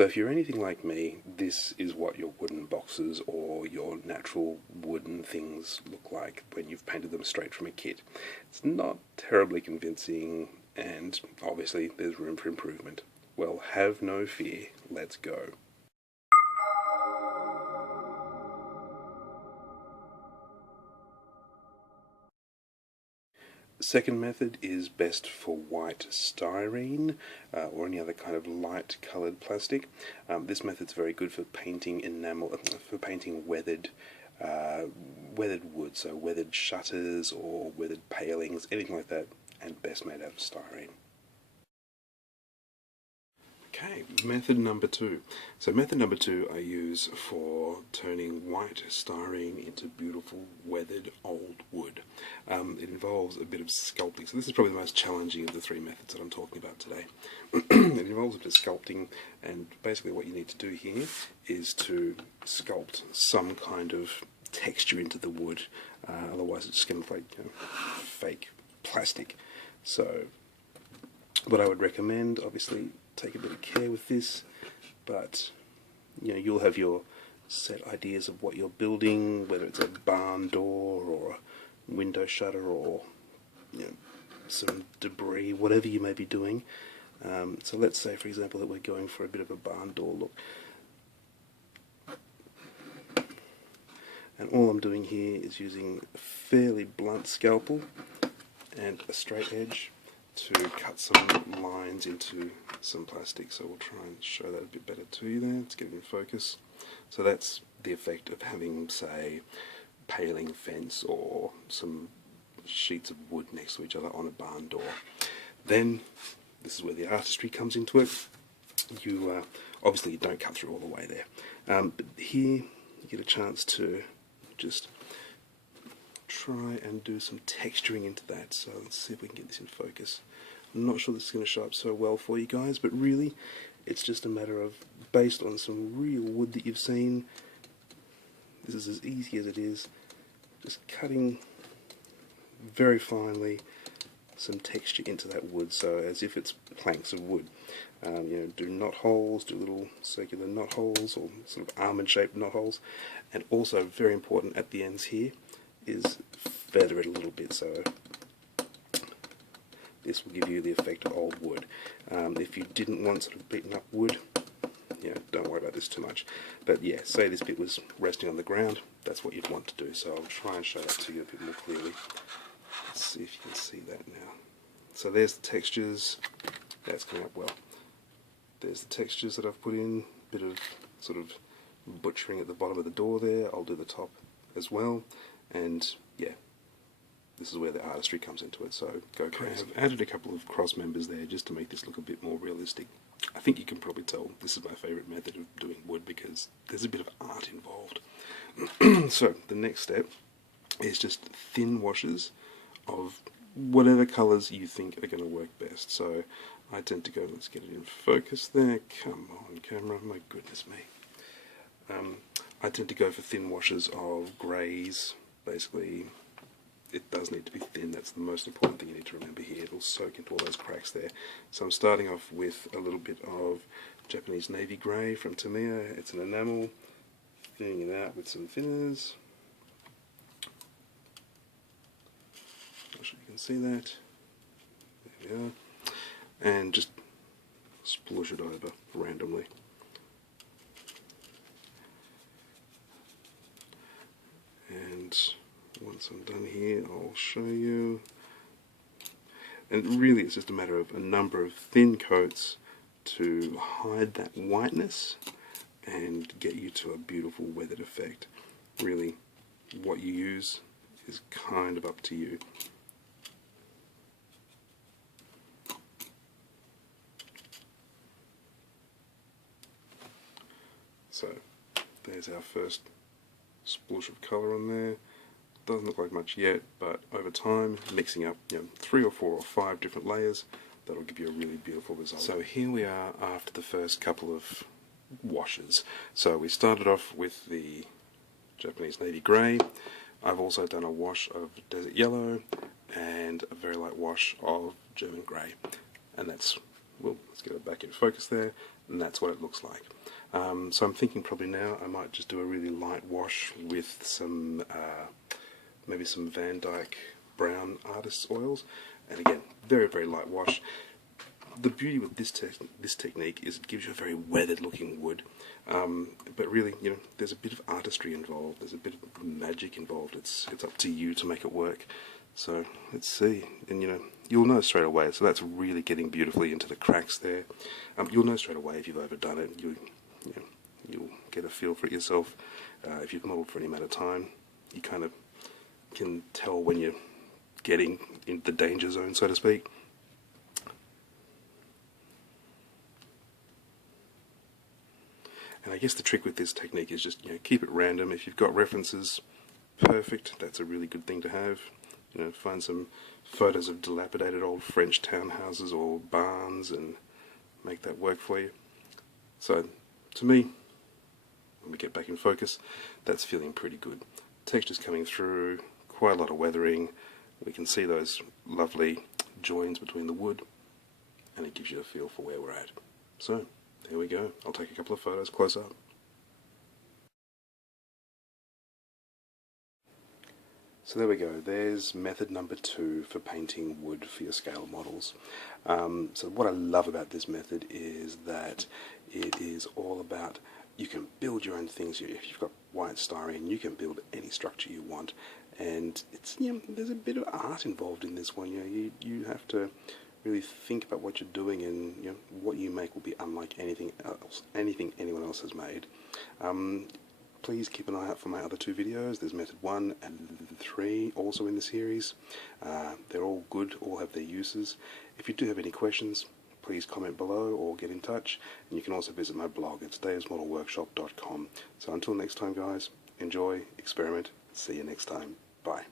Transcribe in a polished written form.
So if you're anything like me, this is what your wooden boxes or your natural wooden things look like when you've painted them straight from a kit. It's not terribly convincing, and obviously there's room for improvement. Well, have no fear, let's go. Second method is best for white styrene or any other kind of light coloured plastic. This method's very good for painting enamel, for painting weathered wood, so weathered shutters or weathered palings, anything like that, and best made out of styrene. Okay, method number two. So method number two I use for turning white styrene into beautiful weathered old wood. It involves a bit of sculpting. So this is probably the most challenging of the three methods that I'm talking about today. It involves a bit of sculpting, and basically what you need to do here is to sculpt some kind of texture into the wood. Otherwise it's just going to look like fake plastic. So what I would recommend, obviously, take a bit of care with this, but you'll have your set ideas of what you're building, whether it's a barn door or a window shutter or some debris, whatever you may be doing. So let's say, for example, that we're going for a bit of a barn door look. And all I'm doing here is using a fairly blunt scalpel and a straight edge to cut some lines into some plastic. So we'll try and show that a bit better to you there. Let's get it in focus. So that's the effect of having, say, paling fence or some sheets of wood next to each other on a barn door. Then this is where the artistry comes into it. You obviously you don't cut through all the way there, but here you get a chance to just try and do some texturing into that. So let's see if we can get this in focus. I'm not sure this is going to show up so well for you guys, but really it's just a matter of, based on some real wood that you've seen, this is as easy as it is, just cutting very finely some texture into that wood, so as if it's planks of wood. Do knot holes, do little circular knot holes or sort of almond shaped knot holes, and also very important at the ends here is feather it a little bit, so this will give you the effect of old wood. If you didn't want sort of beaten up wood, don't worry about this too much. But yeah, say this bit was resting on the ground, that's what you'd want to do. So I'll try and show that to you a bit more clearly. Let's see if you can see that now. So there's the textures. That's coming up well. There's the textures that I've put in, a bit of sort of butchering at the bottom of the door there. I'll do the top as well, and yeah, this is where the artistry comes into it, so go crazy. I've added a couple of cross members there just to make this look a bit more realistic. I think you can probably tell this is my favourite method of doing wood because there's a bit of art involved. So the next step is just thin washes of whatever colours you think are going to work best. So I tend to go, let's get it in focus there, come on camera, my goodness me. I tend to go for thin washes of greys, basically. It does need to be thin, that's the most important thing you need to remember here. It'll soak into all those cracks there. So I'm starting off with a little bit of Japanese navy grey from Tamiya. It's an enamel, thinning it out with some thinners. Not sure you can see that. There we are. And just splush it over randomly. And once I'm done here, I'll show you. And really it's just a matter of a number of thin coats to hide that whiteness and get you to a beautiful weathered effect. Really, what you use is kind of up to you. So there's our first splush of colour on there. Doesn't look like much yet, but over time, mixing up 3 or 4 or 5 different layers, that'll give you a really beautiful result. So here we are after the first couple of washes. So we started off with the Japanese navy grey. I've also done a wash of desert yellow and a very light wash of German grey. And that's, well, let's get it back in focus there. and that's what it looks like. So I'm thinking probably now I might just do a really light wash with some maybe some Van Dyke brown artist's oils, and again, very, very light wash. The beauty with this technique is it gives you a very weathered looking wood, but really, you know, there's a bit of artistry involved, there's a bit of magic involved. It's up to you to make it work. So let's see, and you know, you'll know straight away. So that's really getting beautifully into the cracks there. You'll know straight away if you've overdone it. You'll get a feel for it yourself. If you've modelled for any amount of time, you kind of can tell when you're getting in the danger zone, so to speak. And I guess the trick with this technique is just, you know, keep it random. If you've got references, perfect. That's a really good thing to have. You know, find some photos of dilapidated old French townhouses or barns and make that work for you. So, to me, when we get back in focus, that's feeling pretty good. Texture's coming through, quite a lot of weathering. We can see those lovely joins between the wood, and it gives you a feel for where we're at. So, there we go. I'll take a couple of photos close up. So there we go, there's method number 2 for painting wood for your scale models. So what I love about this method is that it is all about, you can build your own things. If you've got white styrene, you can build any structure you want, and it's, you know, there's a bit of art involved in this one. You know, you have to really think about what you're doing, and you know, what you make will be unlike anything else, anything anyone else has made. Please keep an eye out for my other 2 videos. There's method 1 and 3 also in the series. They're all good, all have their uses. If you do have any questions, please comment below or get in touch. And you can also visit my blog. It's davesmodelworkshop.com. So until next time, guys, enjoy, experiment, see you next time. Bye.